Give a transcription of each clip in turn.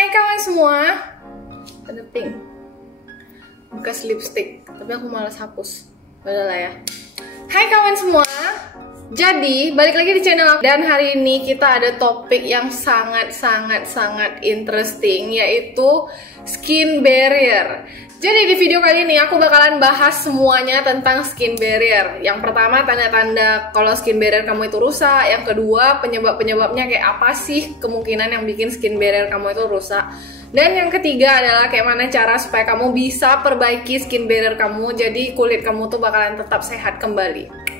Hai kawan semua. Ada pink bekas lipstick, tapi aku malas hapus. Udah lah ya. Hai kawan semua. Jadi balik lagi di channel aku, dan hari ini kita ada topik yang sangat interesting, yaitu skin barrier. Jadi di video kali ini aku bakalan bahas semuanya tentang skin barrier. Yang pertama, tanda-tanda kalau skin barrier kamu itu rusak. Yang kedua, penyebab-penyebabnya kayak apa sih kemungkinan yang bikin skin barrier kamu itu rusak. Dan yang ketiga adalah kayak mana cara supaya kamu bisa perbaiki skin barrier kamu, jadi kulit kamu tuh bakalan tetap sehat kembali.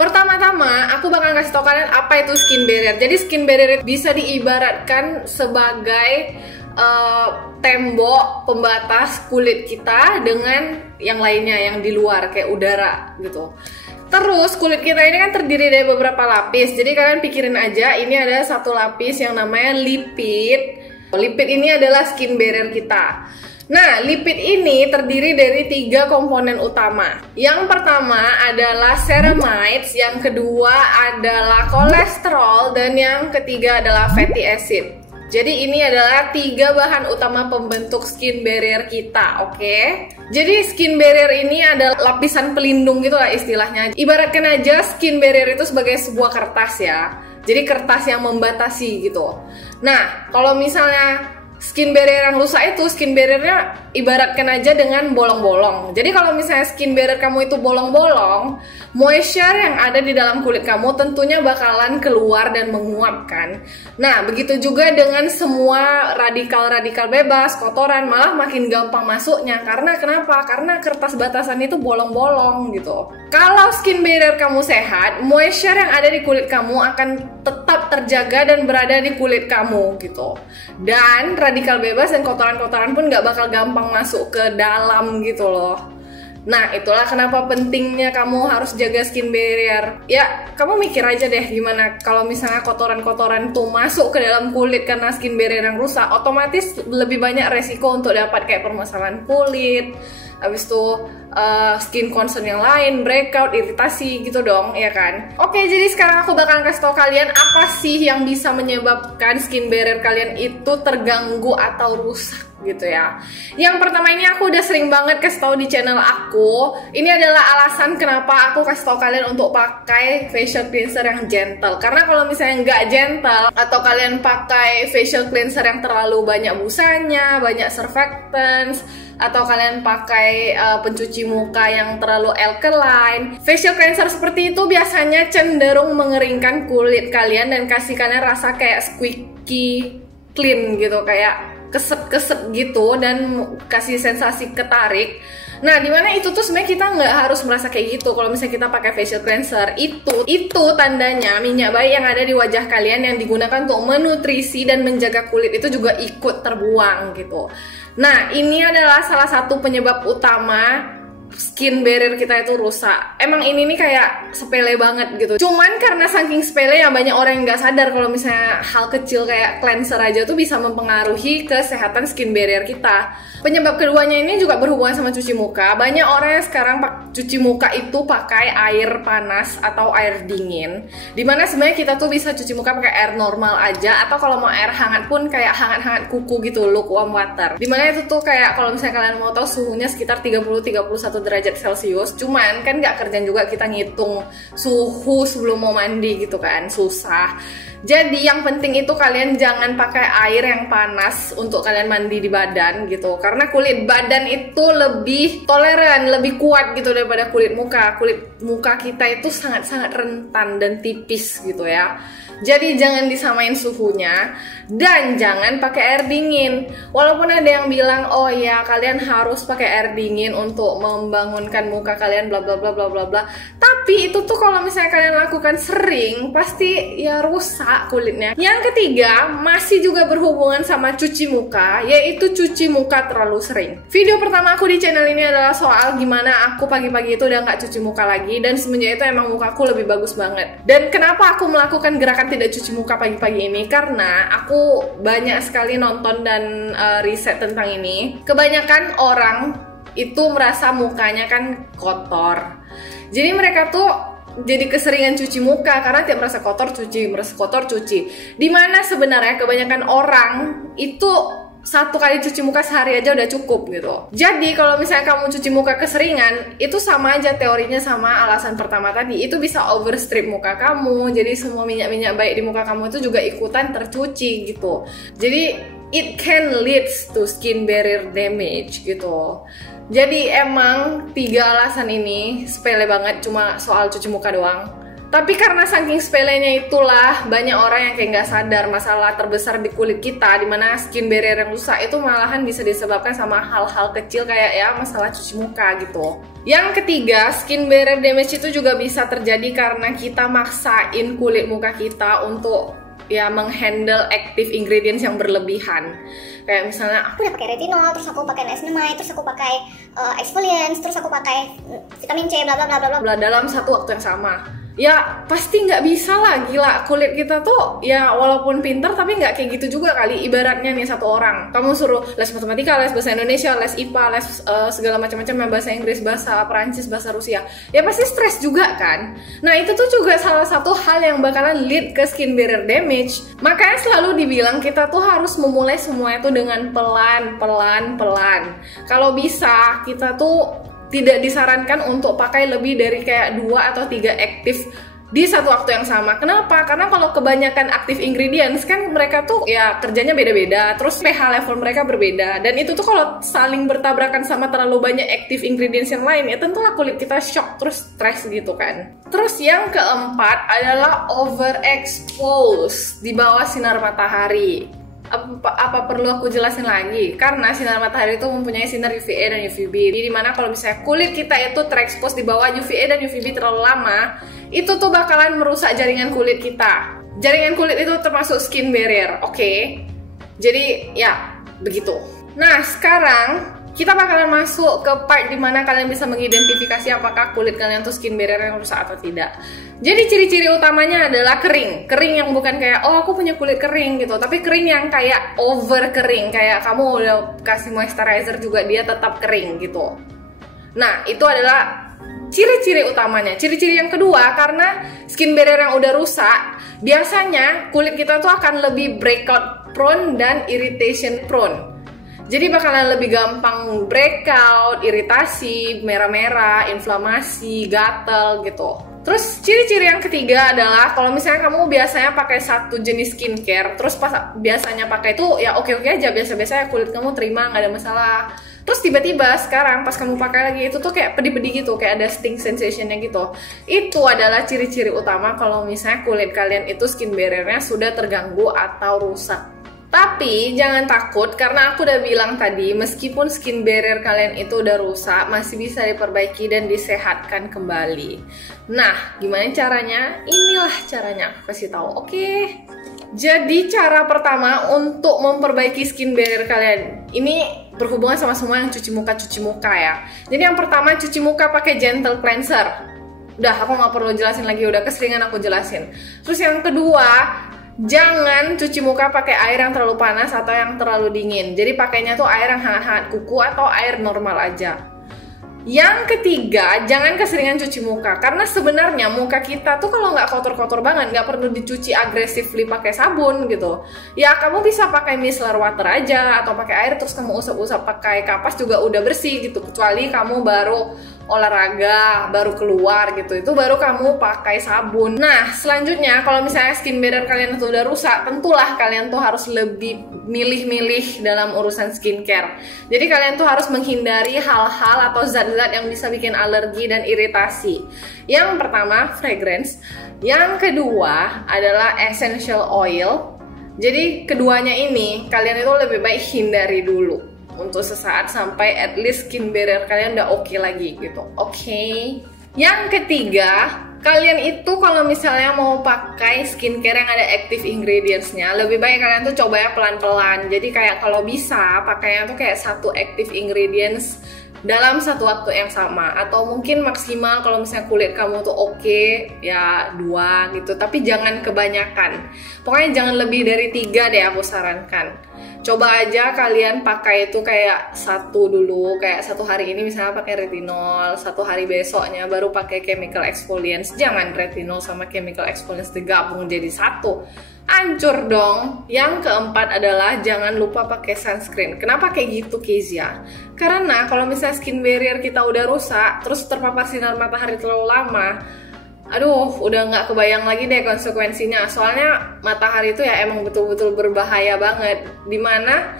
Pertama-tama, aku bakal kasih tau kalian apa itu skin barrier. Jadi skin barrier bisa diibaratkan sebagai tembok pembatas kulit kita dengan yang lainnya, yang di luar kayak udara gitu. Terus kulit kita ini kan terdiri dari beberapa lapis. Jadi kalian pikirin aja, ini ada satu lapis yang namanya lipid. Lipid ini adalah skin barrier kita. Nah, lipid ini terdiri dari 3 komponen utama. Yang pertama adalah ceramides, yang kedua adalah kolesterol, dan yang ketiga adalah fatty acid. Jadi ini adalah 3 bahan utama pembentuk skin barrier kita, oke? Jadi skin barrier ini adalah lapisan pelindung gitu lah istilahnya. Ibaratkan aja skin barrier itu sebagai sebuah kertas ya. Jadi kertas yang membatasi gitu. Nah, kalau misalnya skin barrier yang rusak itu, skin barriernya ibaratkan aja dengan bolong-bolong. Jadi kalau misalnya skin barrier kamu itu bolong-bolong, moisture yang ada di dalam kulit kamu tentunya bakalan keluar dan menguap kan. Nah, begitu juga dengan semua radikal-radikal bebas, kotoran, malah makin gampang masuknya. Karena kenapa? Karena kertas batasan itu bolong-bolong gitu. Kalau skin barrier kamu sehat, moisture yang ada di kulit kamu akan tetap terjaga dan berada di kulit kamu gitu. Dan radikal bebas dan kotoran-kotoran pun gak bakal gampang masuk ke dalam gitu loh. Nah, itulah kenapa pentingnya kamu harus jaga skin barrier. Ya, kamu mikir aja deh gimana kalau misalnya kotoran-kotoran tuh masuk ke dalam kulit karena skin barrier yang rusak, otomatis lebih banyak resiko untuk dapat kayak permasalahan kulit, habis itu skin concern yang lain, breakout, iritasi gitu dong, ya kan? Oke, jadi sekarang aku bakal kasih tau kalian apa sih yang bisa menyebabkan skin barrier kalian itu terganggu atau rusak gitu ya. Yang pertama ini aku udah sering banget kasih tau di channel aku. Ini adalah alasan kenapa aku kasih tau kalian untuk pakai facial cleanser yang gentle. Karena kalau misalnya nggak gentle atau kalian pakai facial cleanser yang terlalu banyak busanya, banyak surfactants, atau kalian pakai pencuci muka yang terlalu alkaline, facial cleanser seperti itu biasanya cenderung mengeringkan kulit kalian dan kasih kalian rasa kayak squeaky clean gitu, kayak keset-keset gitu dan kasih sensasi ketarik. Nah, dimana itu tuh sebenarnya kita nggak harus merasa kayak gitu. Kalau misalnya kita pakai facial cleanser, itu tandanya minyak bayi yang ada di wajah kalian yang digunakan untuk menutrisi dan menjaga kulit itu juga ikut terbuang gitu. Nah, ini adalah salah satu penyebab utama skin barrier kita itu rusak. Emang ini nih kayak sepele banget gitu. Cuman karena saking sepele ya banyak orang yang nggak sadar kalau misalnya hal kecil kayak cleanser aja tuh bisa mempengaruhi kesehatan skin barrier kita. Penyebab keduanya ini juga berhubungan sama cuci muka. Banyak orang yang sekarang cuci muka itu pakai air panas atau air dingin. Dimana sebenarnya kita tuh bisa cuci muka pakai air normal aja, atau kalau mau air hangat pun kayak hangat-hangat kuku gitu, lukewarm water. Dimana itu tuh kayak kalau misalnya kalian mau tahu suhunya sekitar 30-31 derajat Celcius. Cuman kan nggak kerjaan juga kita ngitung suhu sebelum mau mandi gitu kan, susah. Jadi yang penting itu kalian jangan pakai air yang panas untuk kalian mandi di badan gitu. Karena kulit badan itu lebih toleran, lebih kuat gitu daripada kulit muka. Kulit muka kita itu sangat-sangat rentan dan tipis gitu ya. Jadi jangan disamain suhunya dan jangan pakai air dingin. Walaupun ada yang bilang, oh ya kalian harus pakai air dingin untuk membangunkan muka kalian bla bla bla bla bla bla. Tapi itu tuh kalau misalnya kalian lakukan sering pasti ya rusak kulitnya. Yang ketiga masih juga berhubungan sama cuci muka, yaitu cuci muka terlalu sering. Video pertama aku di channel ini adalah soal gimana aku pagi-pagi itu udah nggak cuci muka lagi, dan semenjak itu emang mukaku lebih bagus banget. Dan kenapa aku melakukan gerakan tidak cuci muka pagi-pagi ini? Karena aku banyak sekali nonton dan riset tentang ini. Kebanyakan orang itu merasa mukanya kan kotor. Jadi mereka tuh jadi keseringan cuci muka karena tiap merasa kotor cuci. Dimana sebenarnya kebanyakan orang itu 1 kali cuci muka sehari aja udah cukup gitu. Jadi kalau misalnya kamu cuci muka keseringan, itu sama aja teorinya sama alasan pertama tadi. Itu bisa overstrip muka kamu, jadi semua minyak-minyak baik di muka kamu itu juga ikutan tercuci gitu. Jadi it can leads to skin barrier damage gitu. Jadi emang 3 alasan ini sepele banget, cuma soal cuci muka doang. Tapi karena saking sepelenya itulah banyak orang yang kayak nggak sadar masalah terbesar di kulit kita, dimana skin barrier yang rusak itu malahan bisa disebabkan sama hal-hal kecil kayak ya masalah cuci muka gitu. Yang ketiga, skin barrier damage itu juga bisa terjadi karena kita maksain kulit muka kita untuk ya menghandle active ingredients yang berlebihan. Kayak misalnya aku udah pakai retinol, terus aku pakai niacinamide, terus aku pakai exfoliants, terus aku pakai vitamin C, bla bla bla bla bla dalam satu waktu yang sama. Ya pasti nggak bisa lah, gila, kulit kita tuh ya walaupun pinter tapi nggak kayak gitu juga kali. Ibaratnya nih satu orang, kamu suruh les matematika, les bahasa Indonesia, les IPA, les segala macam-macam yang bahasa Inggris, bahasa Perancis, bahasa Rusia, ya pasti stres juga kan. Nah itu tuh juga salah satu hal yang bakalan lead ke skin barrier damage. Makanya selalu dibilang kita tuh harus memulai semua itu dengan pelan. Kalau bisa kita tuh tidak disarankan untuk pakai lebih dari kayak 2 atau 3 aktif di satu waktu yang sama. Kenapa? Karena kalau kebanyakan aktif ingredients kan mereka tuh ya kerjanya beda-beda, terus pH level mereka berbeda, dan itu tuh kalau saling bertabrakan sama terlalu banyak aktif ingredients yang lain ya tentulah kulit kita shock terus stres gitu kan. Terus yang keempat adalah overexpose di bawah sinar matahari. Apa perlu aku jelasin lagi? Karena sinar matahari itu mempunyai sinar UVA dan UVB. Jadi dimana kalau misalnya kulit kita itu terekspos di bawah UVA dan UVB terlalu lama, itu tuh bakalan merusak jaringan kulit kita. Jaringan kulit itu termasuk skin barrier, oke? Jadi ya begitu. Nah sekarang kita bakalan masuk ke part dimana kalian bisa mengidentifikasi apakah kulit kalian tuh skin barrier yang rusak atau tidak. Jadi ciri-ciri utamanya adalah kering. Kering yang bukan kayak, oh aku punya kulit kering gitu, tapi kering yang kayak over kering, kayak kamu udah kasih moisturizer juga dia tetap kering gitu. Nah itu adalah ciri-ciri utamanya. Ciri-ciri yang kedua, karena skin barrier yang udah rusak, biasanya kulit kita tuh akan lebih breakout prone dan irritation prone. Jadi bakalan lebih gampang breakout, iritasi, merah-merah, inflamasi, gatel gitu. Terus ciri-ciri yang ketiga adalah kalau misalnya kamu biasanya pakai satu jenis skincare, terus pas biasanya pakai itu ya oke-oke aja, biasa-biasa ya kulit kamu terima, nggak ada masalah. Terus tiba-tiba sekarang pas kamu pakai lagi itu tuh kayak pedih-pedih gitu, kayak ada sting sensationnya gitu. Itu adalah ciri-ciri utama kalau misalnya kulit kalian itu skin barrier-nya sudah terganggu atau rusak. Tapi jangan takut karena aku udah bilang tadi, meskipun skin barrier kalian itu udah rusak, masih bisa diperbaiki dan disehatkan kembali. Nah, gimana caranya? Inilah caranya aku kasih tahu. Oke. Jadi cara pertama untuk memperbaiki skin barrier kalian, ini berhubungan sama semua yang cuci muka ya. Jadi yang pertama, cuci muka pakai gentle cleanser. Udah, aku nggak perlu jelasin lagi, udah keseringan aku jelasin. Terus yang kedua, jangan cuci muka pakai air yang terlalu panas atau yang terlalu dingin. Jadi pakainya tuh air yang hangat-hangat kuku atau air normal aja. Yang ketiga, jangan keseringan cuci muka. Karena sebenarnya muka kita tuh kalau nggak kotor-kotor banget, nggak perlu dicuci agresifly pakai sabun gitu. Ya kamu bisa pakai micellar water aja atau pakai air terus kamu usap-usap pakai kapas juga udah bersih gitu. Kecuali kamu baru olahraga, baru keluar gitu, itu baru kamu pakai sabun. Nah selanjutnya kalau misalnya skin barrier kalian itu udah rusak, tentulah kalian tuh harus lebih milih-milih dalam urusan skincare. Jadi kalian tuh harus menghindari hal-hal atau zat-zat yang bisa bikin alergi dan iritasi. Yang pertama fragrance, yang kedua adalah essential oil. Jadi keduanya ini kalian itu lebih baik hindari dulu untuk sesaat sampai at least skin barrier kalian udah oke lagi gitu. Oke. Yang ketiga, kalian itu kalau misalnya mau pakai skincare yang ada active ingredients-nya, lebih baik kalian tuh coba ya pelan-pelan. Jadi kayak kalau bisa pakainya tuh kayak satu active ingredients dalam satu waktu yang sama, atau mungkin maksimal kalau misalnya kulit kamu tuh oke, ya 2 gitu, tapi jangan kebanyakan. Pokoknya jangan lebih dari 3 deh aku sarankan. Coba aja kalian pakai itu kayak 1 dulu, kayak 1 hari ini misalnya pakai retinol, 1 hari besoknya baru pakai chemical exfoliants. Jangan retinol sama chemical exfoliants digabung jadi 1, hancur dong. Yang keempat adalah jangan lupa pakai sunscreen. Kenapa kayak gitu, Kezia? Karena kalau misalnya skin barrier kita udah rusak, terus terpapar sinar matahari terlalu lama, aduh, udah nggak kebayang lagi deh konsekuensinya. Soalnya matahari itu ya emang betul-betul berbahaya banget. Dimana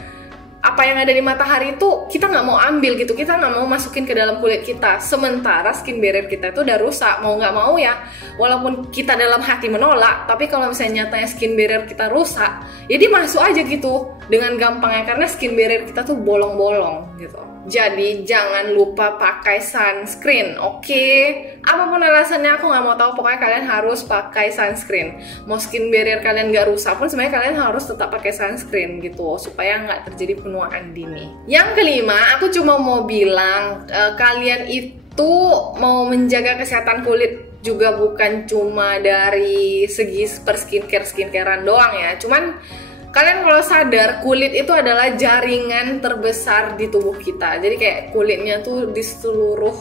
apa yang ada di matahari itu kita nggak mau ambil gitu, kita nggak mau masukin ke dalam kulit kita. Sementara skin barrier kita itu udah rusak, mau nggak mau ya, walaupun kita dalam hati menolak, tapi kalau misalnya nyatanya skin barrier kita rusak, ya dia masuk aja gitu dengan gampangnya, karena skin barrier kita tuh bolong-bolong gitu. Jadi jangan lupa pakai sunscreen, oke? Apapun alasannya aku nggak mau tahu, pokoknya kalian harus pakai sunscreen. Mau skin barrier kalian nggak rusak pun sebenarnya kalian harus tetap pakai sunscreen gitu, supaya nggak terjadi penuaan dini. Yang kelima, aku cuma mau bilang kalian itu mau menjaga kesehatan kulit juga bukan cuma dari segi per skincarean doang ya. Cuman kalian kalau sadar, kulit itu adalah jaringan terbesar di tubuh kita. Jadi kayak kulitnya tuh di seluruh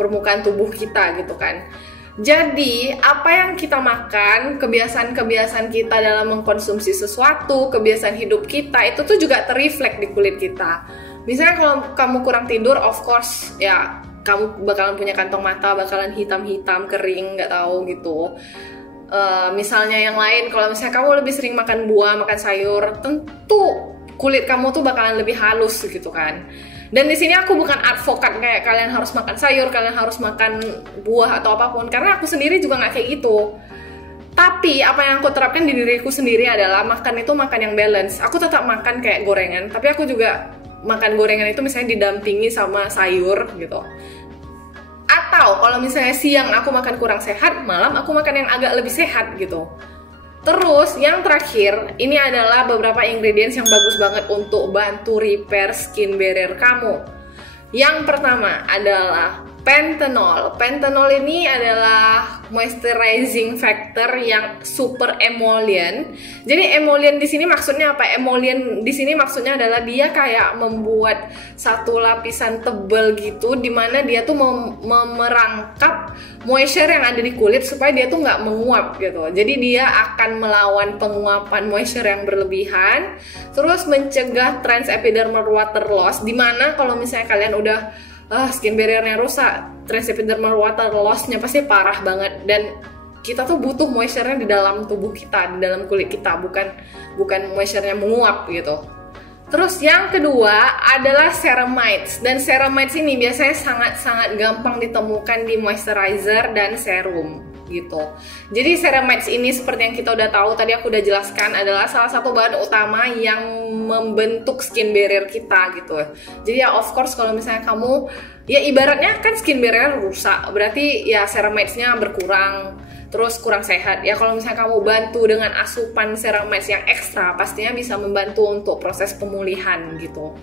permukaan tubuh kita gitu kan. Jadi apa yang kita makan, kebiasaan-kebiasaan kita dalam mengkonsumsi sesuatu, kebiasaan hidup kita itu tuh juga terreflek di kulit kita. Misalnya kalau kamu kurang tidur, of course ya kamu bakalan punya kantong mata, bakalan hitam-hitam, kering, nggak tahu gitu. Misalnya yang lain, kalau misalnya kamu lebih sering makan buah, makan sayur, tentu kulit kamu tuh bakalan lebih halus gitu kan. Dan di sini aku bukan advokat kayak kalian harus makan sayur, kalian harus makan buah atau apapun, karena aku sendiri juga nggak kayak gitu. Tapi apa yang aku terapkan di diriku sendiri adalah makan itu makan yang balance. Aku tetap makan kayak gorengan, tapi aku juga makan gorengan itu misalnya didampingi sama sayur gitu. Atau kalau misalnya siang aku makan kurang sehat, malam aku makan yang agak lebih sehat gitu. Terus yang terakhir, ini adalah beberapa ingredients yang bagus banget untuk bantu repair skin barrier kamu. Yang pertama adalah Panthenol. Panthenol ini adalah moisturizing factor yang super emollient. Jadi emollient di sini maksudnya apa? Emollient di sini maksudnya adalah dia kayak membuat satu lapisan tebal gitu, dimana dia tuh merangkap moisture yang ada di kulit supaya dia tuh nggak menguap gitu. Jadi dia akan melawan penguapan moisture yang berlebihan, terus mencegah transepidermal water loss. Dimana kalau misalnya kalian udah skin barriernya rusak, transepidermal water loss-nya pasti parah banget, dan kita tuh butuh moisture-nya di dalam tubuh kita, di dalam kulit kita, bukan moisture-nya menguap gitu. Terus yang kedua adalah ceramides, dan ceramides ini biasanya sangat-sangat gampang ditemukan di moisturizer dan serum gitu. Jadi ceramides ini seperti yang kita udah tahu, tadi aku udah jelaskan, adalah salah satu bahan utama yang membentuk skin barrier kita gitu. Jadi ya of course kalau misalnya kamu, ya ibaratnya kan skin barrier rusak, berarti ya ceramidesnya berkurang, terus kurang sehat. Ya kalau misalnya kamu bantu dengan asupan ceramides yang ekstra, pastinya bisa membantu untuk proses pemulihan gitu.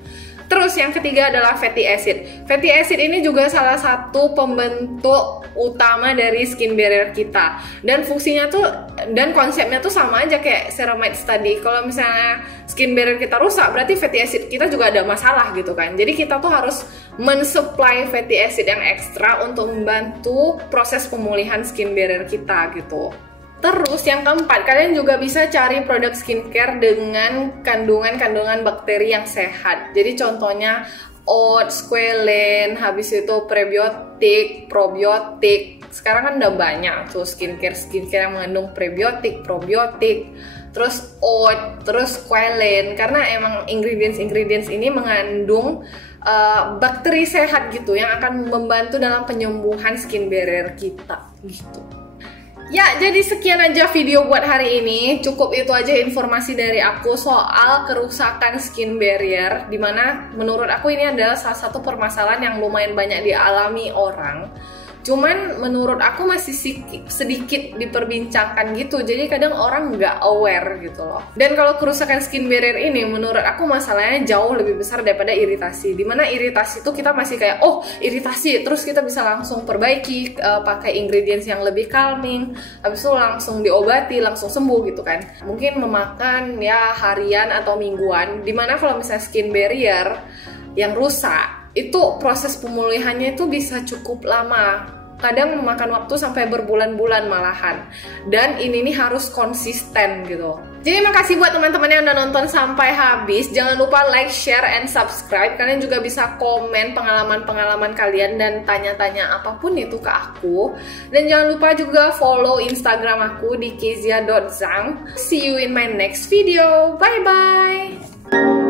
Terus yang ketiga adalah fatty acid. Fatty acid ini juga salah satu pembentuk utama dari skin barrier kita. Dan fungsinya tuh, dan konsepnya tuh sama aja kayak ceramides tadi. Kalau misalnya skin barrier kita rusak, berarti fatty acid kita juga ada masalah gitu kan. Jadi kita tuh harus mensupply fatty acid yang ekstra untuk membantu proses pemulihan skin barrier kita gitu. Terus yang keempat, kalian juga bisa cari produk skincare dengan kandungan-kandungan bakteri yang sehat. Jadi contohnya oats, squalene, habis itu prebiotik, probiotik. Sekarang kan udah banyak tuh skincare yang mengandung prebiotik, probiotik, terus oat, terus squalene. Karena emang ingredients ini mengandung bakteri sehat gitu yang akan membantu dalam penyembuhan skin barrier kita gitu. Ya, jadi sekian aja video buat hari ini. Cukup itu aja informasi dari aku soal kerusakan skin barrier, dimana menurut aku ini adalah salah satu permasalahan yang lumayan banyak dialami orang. Cuman menurut aku masih sedikit diperbincangkan gitu, jadi kadang orang nggak aware gitu loh. Dan kalau kerusakan skin barrier ini menurut aku masalahnya jauh lebih besar daripada iritasi. Dimana iritasi itu kita masih kayak, oh iritasi, terus kita bisa langsung perbaiki, pakai ingredients yang lebih calming, habis itu langsung diobati, langsung sembuh gitu kan. Mungkin memakan ya harian atau mingguan, dimana kalau misalnya skin barrier yang rusak, itu proses pemulihannya itu bisa cukup lama, kadang memakan waktu sampai berbulan-bulan malahan. Dan ini nih harus konsisten gitu. Jadi makasih buat teman-teman yang udah nonton sampai habis. Jangan lupa like, share, and subscribe. Kalian juga bisa komen pengalaman-pengalaman kalian dan tanya-tanya apapun itu ke aku. Dan jangan lupa juga follow Instagram aku di kezia.zhang. See you in my next video. Bye-bye.